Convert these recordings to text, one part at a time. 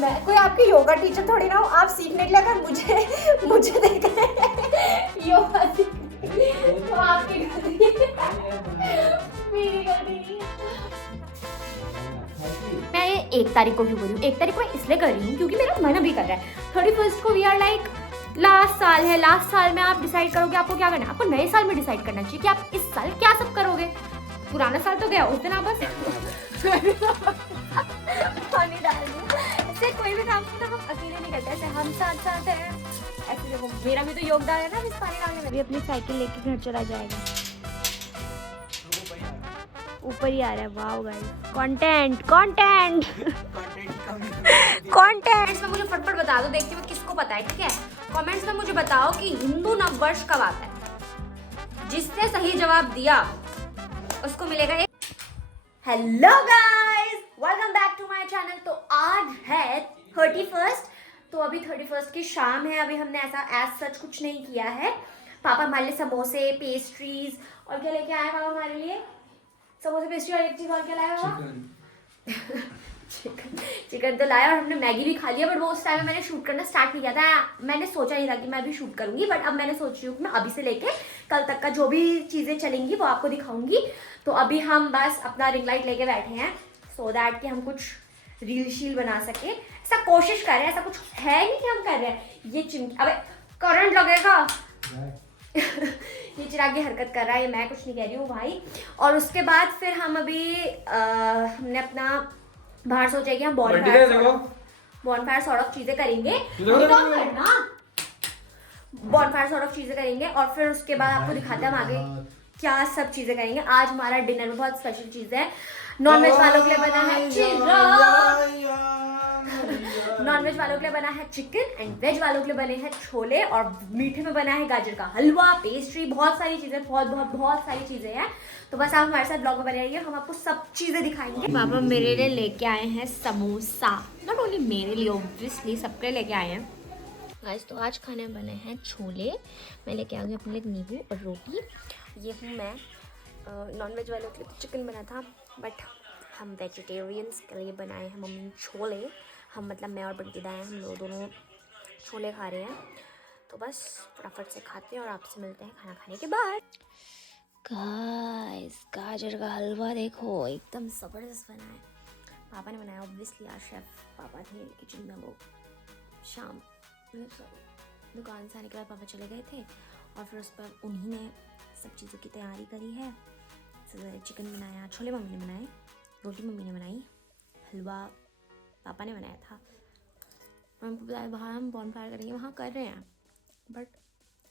मैं कोई आपकी योगा टीचर थोड़ी ना हूँ, आप सीखने के लिए अगर मुझे देख रहे हैं योगा सीखने तो आपकी गलती मेरी गलती नहीं है। मैं ये 1 तारीख को क्यों कर रही हूँ? 1 तारीख को मैं इसलिए कर रही हूँ क्योंकि मेरा मन अभी कर रहा है। 31 को वी आर लाइक लास्ट साल है, लास्ट साल में आप डिसाइड करोगे आपको क्या करना है। आपको नए साल में डिसाइड करना चाहिए कि आप इस साल क्या सब करोगे। पुराना साल तो गया, उस दिन आप बस पानी डाल दो। इससे कोई भी काम ना हम अकेले नहीं करते, ऐसे हम साथ साथ हैं। ऐसे देखो मेरा भी तो योगदान है ना इस पानी डालने में। अभी अपनी साइकिल लेके घर चला जाएगा। ऊपर ही आ रहा है। Wow guys, content content content. मुझे फटफट बता दो, देखती हूँ किसको पता है, ठीक है? कमेंट्स में मुझे बताओ कि हिंदू नववर्ष कब आता है। जिसने सही जवाब दिया उसको मिलेगा एक। Hello guys, welcome back to my channel. तो आज है 31st, तो अभी 31st की शाम है। अभी हमने ऐसा एज सच कुछ नहीं किया है। पापा हमारे लिए समोसे, पेस्ट्रीज और क्या लेके आए पापा हमारे लिए? समोसे, पेस्ट्री और एक चीज और क्या लाया पापा? चिकन तो लाया और हमने मैगी भी खा लिया। बट वो उस टाइम में मैंने शूट करना स्टार्ट नहीं किया था। मैंने सोचा नहीं था कि मैं अभी शूट करूंगी, बट अब मैंने सोच रही हूँ कि मैं अभी से लेके कल तक का जो भी चीज़ें चलेंगी वो आपको दिखाऊंगी। तो अभी हम बस अपना रिंग लाइट लेके बैठे हैं सो दैट कि हम कुछ रील शील बना सके। ऐसा कोशिश कर रहे हैं, ऐसा कुछ है नहीं कि हम कर रहे हैं। ये चिमकी, अबे करंट लगेगा। ये चिराग की हरकत कर रहा है, ये मैं कुछ नहीं कह रही हूँ भाई। और उसके बाद फिर हम अभी हमने अपना बाहर सोचा कि हम बॉनफायर सॉर्ट ऑफ चीजें करेंगे। बॉनफायर सॉर्ट ऑफ चीजें करेंगे और फिर उसके बाद आपको दिखाते हैं हम आगे क्या सब चीजें करेंगे। आज हमारा डिनर में बहुत स्पेशल चीज है। नॉनवेज वालों के लिए बना है नॉनवेज वालों के लिए बना है चिकन एंड वेज वालों के लिए बने हैं छोले और मीठे में बना है गाजर का हलवा, पेस्ट्री, बहुत सारी चीजें, बहुत सारी चीजें हैं। तो बस आप हमारे साथ ब्लॉग में बने रहिए, हम आपको सब चीजें दिखाएंगे। पापा मेरे लिए लेके आए हैं समोसा, नॉट ओनली मेरे लिए, ऑब्वियसली सबके लेके आए हैं गाइस। तो आज खाने में बने हैं छोले। मैं लेके आ गई अपने लिए नींबू और रोटी। ये हूँ मैं। नॉनवेज वालों के लिए चिकन बना था, बट हम वेजिटेरियंस के लिए बनाए हैं मम्मी ने छोले। हम मतलब मैं और बंटी दा हैं, हम लोग दोनों छोले खा रहे हैं। तो बस फटाफट से खाते हैं और आपसे मिलते हैं खाना खाने के बाद। गाइस, गाजर का हलवा देखो एकदम ज़बरदस्त बना है। पापा ने बनाया, ऑब्वियसली आज शेफ पापा थे किचन में। वो शाम दुकान से आने के बाद पापा चले गए थे और फिर उस पर उन्हीं ने सब चीज़ों की तैयारी करी है। चिकन बनाया, छोले मम्मी ने बनाए, रोटी मम्मी ने बनाई, हलवा पापा ने बनाया था। हमको बताया बाहर हम बॉनफायर करेंगे, वहाँ कर रहे हैं, बट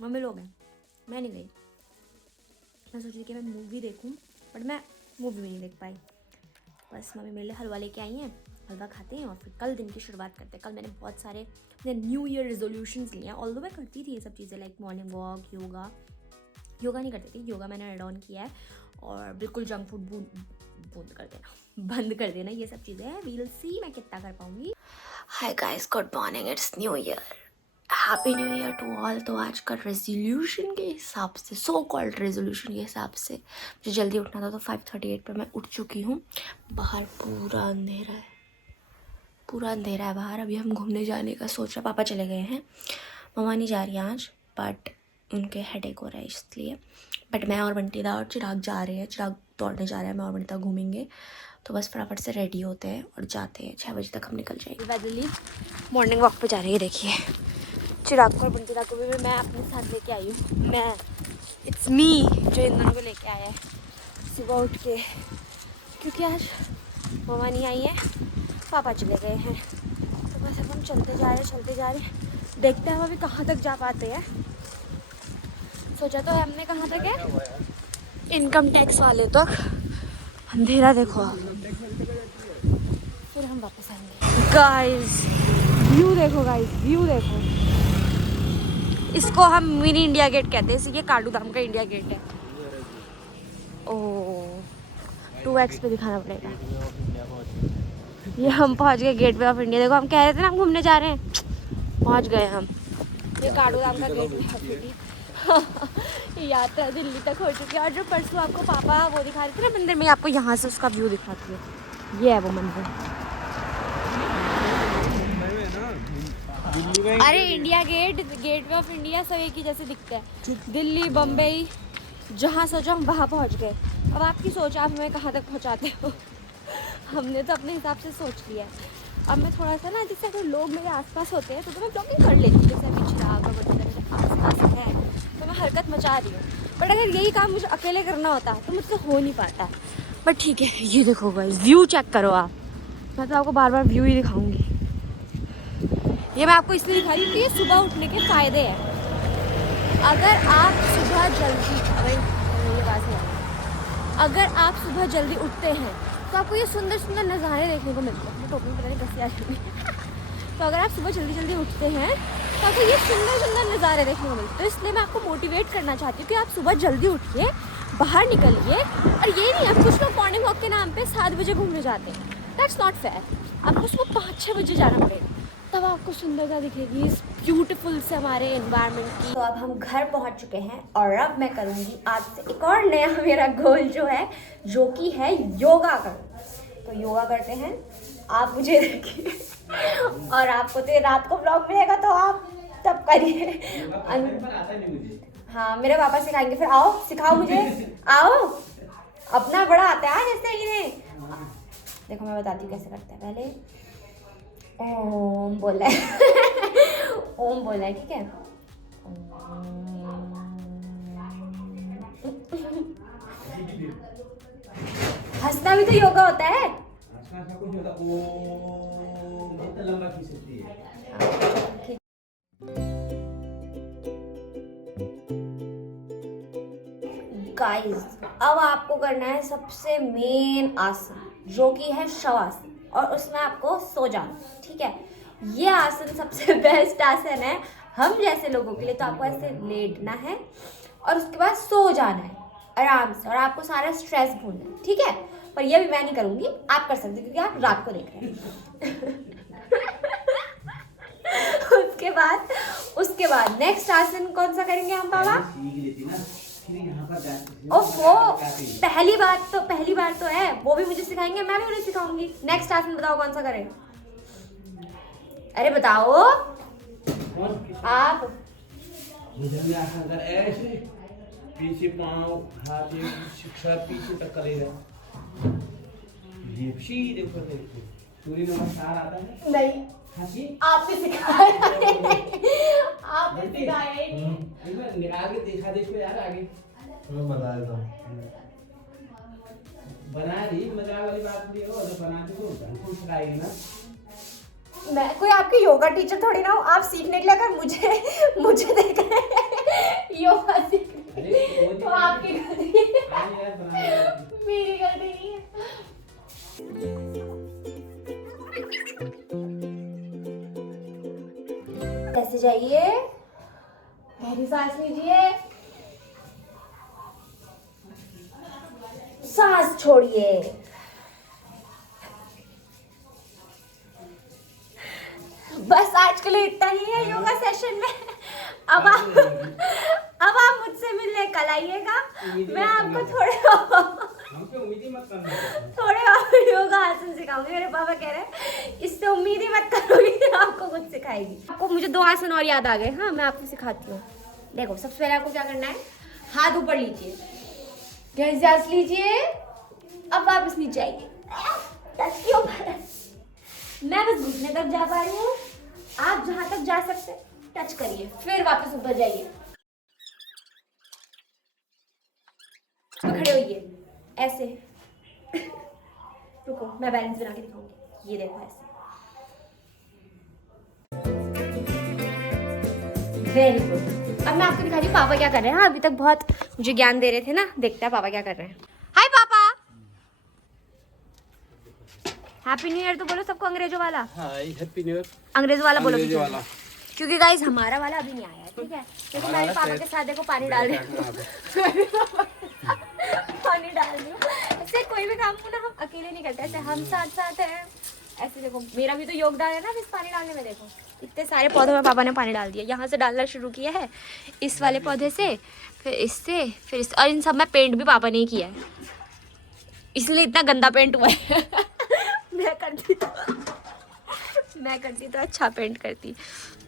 मम्मी लोग हैं, मैं नहीं गई। मैं सोच रही कि मैं मूवी देखूं, बट मैं मूवी भी नहीं देख पाई। बस मम्मी मेरे लिए हलवा लेके आई हैं, हलवा खाते हैं और फिर कल दिन की शुरुआत करते हैं। कल मैंने बहुत सारे न्यू ईयर रेजोल्यूशंस लिए हैं। ऑल्दो मैं करती थी ये सब चीज़ें लाइक मॉर्निंग वॉक, योगा नहीं करती थी, योगा मैंने ऐड ऑन किया है। और बिल्कुल जंक फूड बंद कर देना, ये सब चीज़ें हैं। वी विल सी मैं कितना कर पाऊँगी। Hi guys, good morning, it's new year, happy new year to all. तो आज का रेजोल्यूशन के हिसाब से, सो कॉल्ड रेजोल्यूशन के हिसाब से मुझे जल्दी उठना था, तो 5:38 पर मैं उठ चुकी हूँ। बाहर पूरा अंधेरा है बाहर। अभी हम घूमने जाने का सोच रहे हैं। पापा चले गए हैं, मम्मा नहीं जा रही आज, बट उनके हेडेक हो रहा है इसलिए। बट मैं और बंटी दा और चिराग जा रहे हैं, चिराग दौड़ने जा रहा है, मैं और बंटी दा घूमेंगे। तो बस फटाफट से रेडी होते हैं और जाते हैं। 6 बजे तक हम निकल जाएंगे। वैदली मॉर्निंग वॉक पे जा रही है, देखिए। चिराग को और बंटी दा को भी मैं अपने साथ लेके आई हूँ। इट्स मी जो इन दोनों को लेके आया है सुबह उठ के, क्योंकि आज मम्मा नहीं आई है, पापा चले गए हैं। तो बस अब हम चलते जा रहे हैं। देखते हैं हम अभी कहाँ तक जा पाते हैं। सोचा तो है हमने कहाँ तक है, इनकम टैक्स वाले तक। अंधेरा देखो, फिर हम वापस आएंगे। गाइस व्यू देखो, व्यू देखो। इसको हम मिनी इंडिया गेट कहते हैं, ये कालू धाम का इंडिया गेट है। ओह 2x पे दिखाना पड़ेगा। ये हम पहुंच गए गेट वे ऑफ इंडिया। देखो हम कह रहे थे ना हम घूमने जा रहे हैं, पहुंच गए हम। ये कालू धाम का गेट वे ऑफ इंडिया। यात्रा दिल्ली तक हो चुकी है। और जो परसों आपको पापा वो दिखा रहे थे ना मंदिर में, आपको यहाँ से उसका व्यू दिखाती है। ये है वो मंदिर। अरे India Gate, Gateway of India सब एक ही जैसे दिखते हैं। दिल्ली, बम्बई, जहाँ सोचो हम वहाँ पहुँच गए। अब आपकी सोच, आप हमें कहाँ तक पहुँचाते हो। हमने तो अपने हिसाब से सोच लिया है। अब मैं थोड़ा सा ना, जैसे अगर लोग मेरे आसपास होते हैं तो मैं ब्लॉगिंग कर लेती हूँ। जैसे अभी चिराग वगैरह मेरे आसपास है तो मैं हरकत मचा रही हूँ। बट अगर यही काम मुझे अकेले करना होता तो मुझसे हो नहीं पाता। बट ठीक है, ये देखो गाइस, व्यू चेक करो आप। मैं तो आपको बार बार व्यू ही दिखाऊंगी। ये मैं आपको इसलिए दिखा रही हूँ कि ये सुबह उठने के फ़ायदे हैं। अगर आप सुबह जल्दी, अगर आप सुबह जल्दी उठते हैं तो आपको ये सुंदर सुंदर नज़ारे देखने को मिलते हैं। टोपी में पता नहीं कैसे आ रही तो अगर आप सुबह जल्दी जल्दी उठते हैं तो आपको ये सुंदर सुंदर नज़ारे देखने को मिलते हैं। तो इसलिए मैं आपको मोटिवेट करना चाहती हूँ कि आप सुबह जल्दी उठिए, बाहर निकलिए। और ये नहीं है, कुछ लोग मॉर्निंग वॉक के नाम पे 7 बजे घूमने जाते हैं। That's not fair. आपको सुबह 5-6 बजे जाना पड़ेगा, तब आपको सुंदरता दिखेगी इस ब्यूटीफुल से हमारे एनवायरनमेंट की। तो अब हम घर पहुंच चुके हैं और अब मैं करूंगी आज से एक और नया मेरा गोल जो है, जो कि है योगा करना। तो योगा करते हैं, आप मुझे देखिए। और आपको तो रात को ब्लॉग मिलेगा तो आप तब करिए। हाँ, मेरे पापा सिखाएंगे। फिर आओ सिखाओ मुझे, आओ। अपना बड़ा आता है जैसे कि नहीं। देखो मैं बताती हूँ कैसे करते हैं। पहले ओम बोला है। ओम बोला है, ठीक है। हंसना भी तो योगा होता है। गाइस, अब आपको करना है सबसे मेन आसन, जो कि है शवासन। और उसमें आपको सो जाना, ठीक है। ये आसन सबसे बेस्ट आसन है हम जैसे लोगों के लिए। तो आपको ऐसे लेटना है और उसके बाद सो जाना है आराम से, और आपको सारा स्ट्रेस भूलना है, ठीक है। पर ये भी मैं नहीं करूँगी, आप कर सकते हैं क्योंकि आप रात को देख रहे हैं। उसके बाद नेक्स्ट आसन कौन सा करेंगे हम बाबा? ओफो, पहली बार तो है, वो भी मुझे सिखाएंगे, मैं भी उन्हें सिखाऊंगी। नेक्स्ट आसन बताओ कौन सा करें? अरे बताओ आप। ऐसे पीछे पाँव, हाथ शिक्षा पीछे तक करेगा। सूर्य नमस्कार आता है? नहीं, आपने सिखाया। आपने सिखाया। आगे देखो यार, आगे बना रही मजाक वाली बात नहीं हो। बनाते तो हमको सिखाएगी ना। मैं कोई आपकी योगा टीचर थोड़ी ना हूँ। आप सीखने के लिए अगर मुझे देख रहे हैं योगा सीखने, तो आपकी गलती है, मेरी गलती नहीं है। कैसे जाइए, गहरी सांस लीजिए, सांस छोड़िए। बस आज के लिए इतना ही है योगा सेशन में। अब आप मुझसे मिलने कल आइएगा। मैं आपको थोड़े और योगा आसन सिखाऊंगी। मेरे पापा कह रहे हैं इससे उम्मीद ही मत करो कि आपको कुछ सिखाएगी। आपको मुझे 2 आसन और याद आ गए। हाँ, मैं आपको सिखाती हूँ। देखो, सबसे पहले आपको क्या करना है, हाथ ऊपर लीजिए, गहरी सांस लीजिए, अब वापस नीचे आइए। मैं बस घुटने तक जा पा रही हूँ, आप जहां तक जा सकते टच करिए, फिर वापस ऊपर जाइए। खड़े होइए ऐसे। रुको, मैं बैलेंस बना के दिखाऊंगी। ये देखो ऐसे। Very good. अब मैं आपको दिखा रही हूँ पापा क्या कर रहे हैं। अभी तक बहुत मुझे ज्ञान दे रहे थे ना, देखते हैं पापा क्या कर रहे हैं। हाय पापा, हैप्पी न्यू ईयर तो बोलो सबको, अंग्रेजों वाला। हाय, हैप्पी न्यू ईयर। अंग्रेजों वाला बोलो, क्योंकि गाइस हमारा वाला अभी नहीं आया है, ठीक है। क्योंकि मेरे पापा के साथ देखो पानी डाल रहे हैं। पानी डाल रही हूँ। ऐसे कोई भी काम को ना हम अकेले नहीं करते, ऐसे हम साथ साथ हैं ऐसे देखो, मेरा भी तो योगदान है ना इस पानी डालने में। देखो इतने सारे पौधों में पापा ने पानी डाल दिया। यहाँ से डालना शुरू किया है, इस वाले पौधे से, फिर इससे, फिर इस, और इन सब में पेंट भी पापा ने ही किया है, इसलिए इतना गंदा पेंट हुआ है। मैं करती तो अच्छा पेंट करती।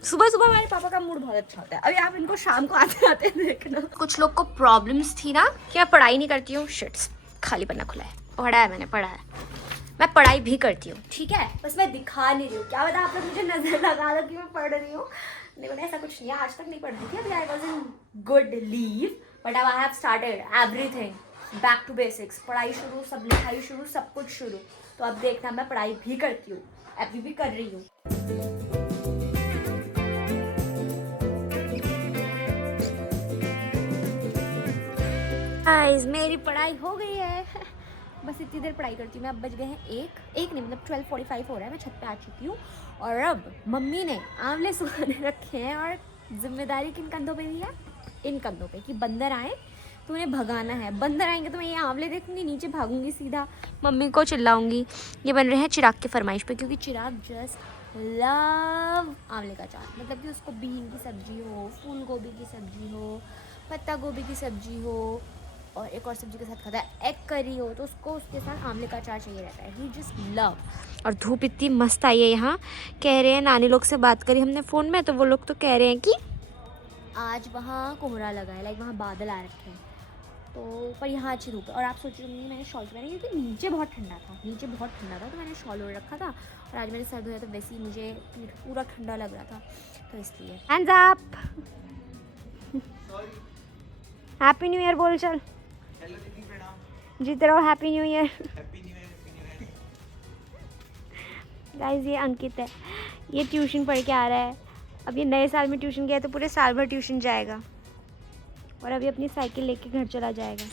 सुबह सुबह हमारे पापा का मूड बहुत अच्छा होता है। अभी आप इनको शाम को आते आते देखना। कुछ लोग को प्रॉब्लम्स थी ना कि मैं पढ़ाई नहीं करती हूँ। शिट्स, खाली पन्ना खुला है। पढ़ा है मैंने, पढ़ा है। मैं पढ़ाई भी करती हूँ, ठीक है, बस मैं दिखा नहीं रही हूँ। क्या पता आप लोग मुझे नजर लगा दो कि मैं पढ़ रही हूँ। लेकिन ऐसा कुछ नहीं है, आज तक नहीं पढ़ती थी। अभी I was in good leave, but अब I have started everything back to basics. पढ़ाई शुरू, सब लिखाई शुरू, सब कुछ शुरू। तो अब देखना, मैं पढ़ाई भी करती हूँ, अभी भी कर रही हूँ। गाइस मेरी पढ़ाई हो गई है। बस इतनी देर पढ़ाई करती हूँ मैं। अब बज गए हैं एक नहीं, मतलब 12:45 हो रहा है। मैं छत पे आ चुकी हूँ और अब मम्मी ने आंवले सुखाने रखे हैं और जिम्मेदारी किन कंधों पे दी है? इन कंधों पे, कि बंदर आए तो उन्हें भगाना है। बंदर आएंगे तो मैं ये आंवले देखूंगी, नीचे भागूंगी सीधा, मम्मी को चिल्लाऊंगी। ये बन रहे हैं चिराग की फरमाइश पे, क्योंकि चिराग जस्ट लव आंवले का अचार। मतलब कि उसको बीन की सब्जी हो, फूल गोभी की सब्जी हो, पत्ता गोभी की सब्जी हो और एक और सब्जी के साथ खाता है, एग करी हो, तो उसको उसके साथ आंवले का अचार चाहिए रहता है। ही जस्ट लव। और धूप इतनी मस्त आई है यहाँ। कह रहे हैं, नानी लोग से बात करी हमने फ़ोन में, तो वो लोग तो कह रहे हैं कि आज वहाँ कोहरा लगा है, लाइक वहाँ बादल आ रखे हैं। तो पर यहाँ अच्छी धूप है। और आप सोच रहे होंगे मैंने शॉल पहना, क्योंकि नीचे बहुत ठंडा था, नीचे बहुत ठंडा था, तो मैंने शॉल ओढ़ रखा था। और आज मेरे सर धोया तो वैसे ही मुझे पीठ पूरा ठंडा लग रहा था, तो इसलिए। Hands up, happy new year बोल चल। जीते रहो, हैप्पी न्यू ईयर। गाइस ये अंकित है, ये ट्यूशन पढ़ के आ रहा है। अब ये नए साल में ट्यूशन गया तो पूरे साल भर ट्यूशन जाएगा, और अभी अपनी साइकिल लेके घर चला जाएगा।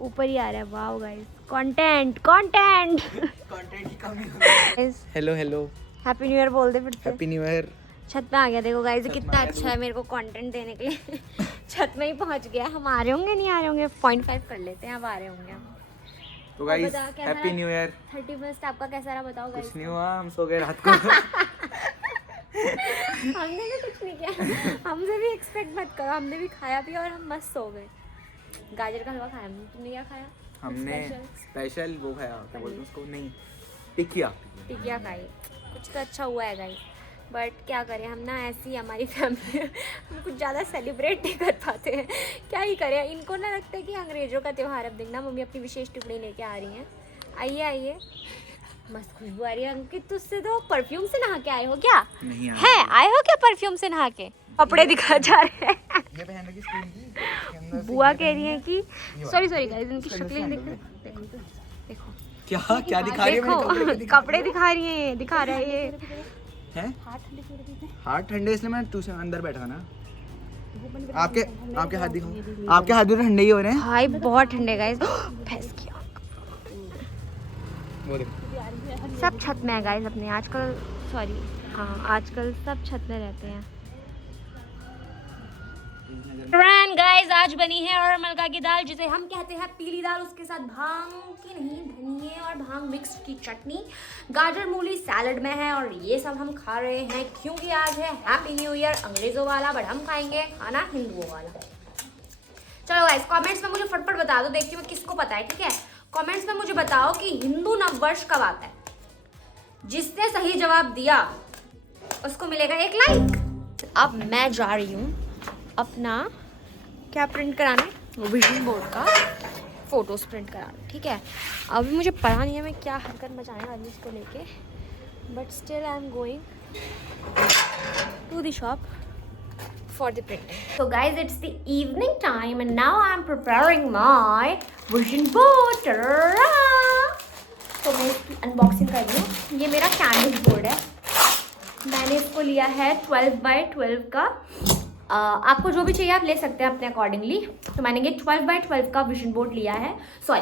ऊपर ही आ रहा है। Wow guys, content content content की कमी हो गई। Hello hello, happy new year बोल दे फिर से। Happy new year. छत पे आ गया, देखो गाइस कितना अच्छा है मेरे को कंटेंट देने के लिए। छत में ही पहुंच गया। हम आ रहे होंगे, नहीं आ रहे होंगे, 0.5 कर लेते हैं, अब आ रहे होंगे हम। तो guys happy new year. 31st आपका कैसा रहा बताओ गाइस। कुछ नहीं हुआ, हम सो गए रात को। हमने भी कुछ नहीं किया। हमसे भी एक्सपेक्ट मत करो, हमने भी खाया पिया और हम मस्त सो गए। गाजर का हलवा खाया हमने, तुमने क्या खाया? हमने स्पेशल वो खाया, क्या बोलते हैं उसको, नहीं टिकिया खाई। कुछ तो अच्छा हुआ है गाइस, बट क्या करें, हम ना ऐसी हमारी फैमिली, हम कुछ ज़्यादा सेलिब्रेट नहीं कर पाते हैं। क्या ही करें, इनको ना लगता है कि अंग्रेज़ों का त्यौहार। अब देखना मम्मी अपनी विशेष टुकड़ी लेके आ रही हैं। आइए आइए, मस्त खुशबू आ रही है। अंकित तुझसे तो परफ्यूम से नहा के आए हो क्या? नहीं है, आए हो क्या परफ्यूम से नहा के? कपड़े दिखा जा रहे हैं। ये पहन रखी स्कूल की। बुआ कह रही है कि सॉरी गाइस, इनकी शक्लें देखो देखो क्या क्या दिखा रही है? देखो कपड़े दिखा रही है, दिखा रहा है ये हैं? हाथ ठंडे इसलिए मैं ट्यूशन अंदर बैठा ना। आपके हाथ दिखाओ, आपके हाथ भी ठंडे ही हो रहे हैं भाई, बहुत ठंडे गाइस। भैंस की आंख। वो देखो, सब छत में है गाइस अपने आजकल। सॉरी, हाँ आजकल सब छत में रहते हैं। गाइस आज बनी है और मलका की दाल, जिसे हम कहते हैं पीली दाल। उसके साथ भांग की नहीं, धनिये और भांग मिक्स की चटनी, गाजर मूली सैलड में है, और ये सब हम खा रहे हैं क्योंकि आज है हैप्पी न्यू ईयर अंग्रेजों वाला, बट हम खाएंगे खाना हिंदुओं वाला। चलो गाइस कमेंट्स में मुझे फटफट बता दो, देखती हूँ किसको पता है, ठीक है? कमेंट्स में मुझे बताओ कि हिंदू नववर्ष कब आता है। जिसने सही जवाब दिया उसको मिलेगा 1 लाइक। अब मैं जा रही हूँ अपना क्या प्रिंट कराना है, विजन बोर्ड का फोटोज प्रिंट कराना, ठीक है? अभी मुझे पता नहीं है मैं क्या हरकत मचाने वाली इसको लेके, but still I am going to the shop for the printing. So guys, it's the evening time and now I'm preparing my vision board. Ta-da! तो मैं इसकी अनबॉक्सिंग कर रही हूँ। ये मेरा कैंवस बोर्ड है, मैंने इसको लिया है 12x12 का। आपको जो भी चाहिए आप ले सकते हैं अपने अकॉर्डिंगली। तो मैंने ये 12x12 का विजन बोर्ड लिया है, सॉरी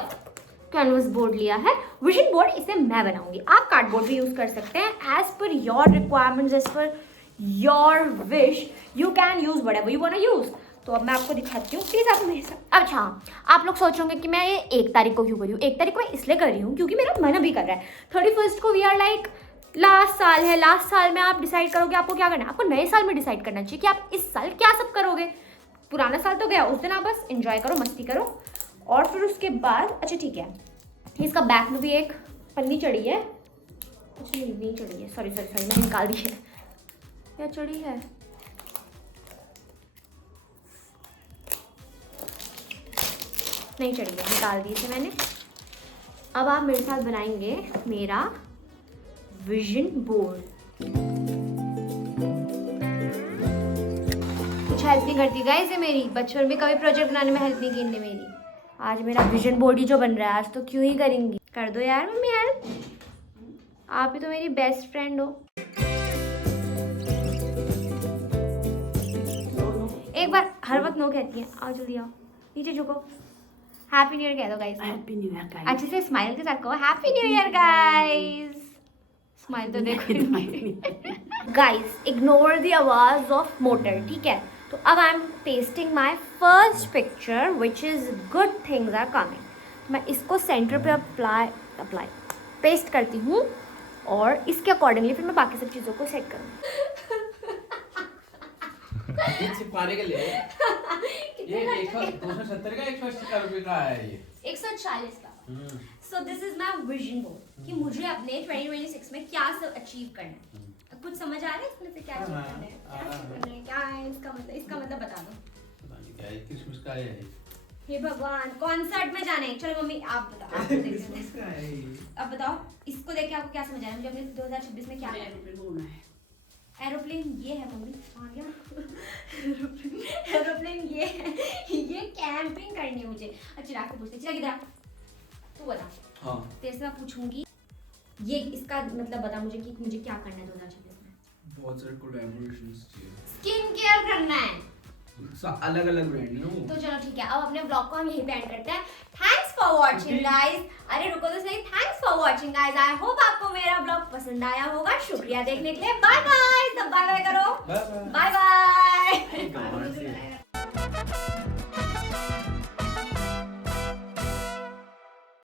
कैनवस बोर्ड लिया है। विजन बोर्ड इसे मैं बनाऊंगी, आप कार्डबोर्ड भी यूज़ कर सकते हैं। As per your requirements, as per your wish, you can use whatever you want to use. तो अब मैं आपको दिखाती हूँ, प्लीज़ आप मेरे साथ। अच्छा, आप लोग सोच होंगे कि मैं ये 1 तारीख को क्यों कर रही हूँ। 1 तारीख को मैं इसलिए कर रही हूँ क्योंकि मेरा मन अभी कर रहा है। 31st को वी आर लाइक लास्ट साल है, लास्ट साल में आप डिसाइड करोगे आपको क्या करना है। आपको नए साल में डिसाइड करना चाहिए कि आप इस साल क्या सब करोगे। पुराना साल तो गया, उस दिन आप बस एंजॉय करो, मस्ती करो। और फिर उसके बाद अच्छा ठीक है, इसका बैक में भी एक पन्नी चढ़ी है। अच्छा नहीं चढ़ी है, सॉरी मैंने निकाल दी है। क्या चढ़ी है? नहीं चढ़ी है, निकाल दी इसे मैंने। अब आप मेरे साथ बनाएंगे मेरा विजन बोर्ड। कुछ हेल्प नहीं करती गाइस ये मेरी, बचपन में कभी प्रोजेक्ट बनाने में हेल्प नहीं की इनने मेरी। आज मेरा विजन बोर्ड ही जो बन रहा है, आज तो क्यों ही करेंगी। कर दो यार मम्मी हेल्प, आप ही तो मेरी बेस्ट फ्रेंड हो। एक बार हर वक्त नो कहती है, आओ जल्दी आओ, नीचे झुको। हैप्पी न्यू ईयर कह दो guys. Happy new year guys. अच्छे से स्माइल के साथ कहो happy new year guys. Smile तो देखो गाइस, इग्नोर द आवाज ऑफ मोटर, ठीक है। तो अब I am pasting my first picture which is good things are coming. मैं इसको सेंटर पे अप्लाई पेस्ट करती हूँ और इसके अकॉर्डिंगली फिर मैं बाकी सब चीज़ों को सेट करूँगी। छिपाने के लिए ये 270 का 180 का रुपए का है ये 140 का। So this is my vision board कि मुझे अपने 2026 में क्या सब अचीव करना है। कुछ समझ आ रहा है इसमें से क्या अचीव करना है, क्या अचीव करना है, क्या है इसका मतलब बता दो। पता नहीं क्या है, क्रिसमस का है हे भगवान, कॉन्सर्ट में जाना है। चलो मम्मी आप बताओ, आप क्रिसमस का है अब बताओ इसको देख के आपको क्या समझ आया मुझे अपने 2026 में क्या करना है। एरोप्लेन ये है मम्मी, आ गया एरोप्लेन ये है, ये कैंपिंग करनी है मुझे। अच्छा आपको पूछते चिराग इधर तू बता। हाँ तेरे से मैं पूछूंगी ये इसका मतलब बता मुझे कि मुझे क्या करना है 2026 में। बहुत सारे कोलैबोरेशंस चाहिए, स्किन केयर करना है, अलग अलग ब्रांड नो। तो चलो ठीक है, अब अपने ब्लॉग को हम यहीं पे एंड करते हैं। Thanks for watching guys. अरे रुको तो सही, thanks for watching guys. I hope आपको मेरा ब्लॉग पसंद आया होगा। शुक्रिया देखने के लिए। बाय बाय, सब बाय बाय करो, बाय बाय।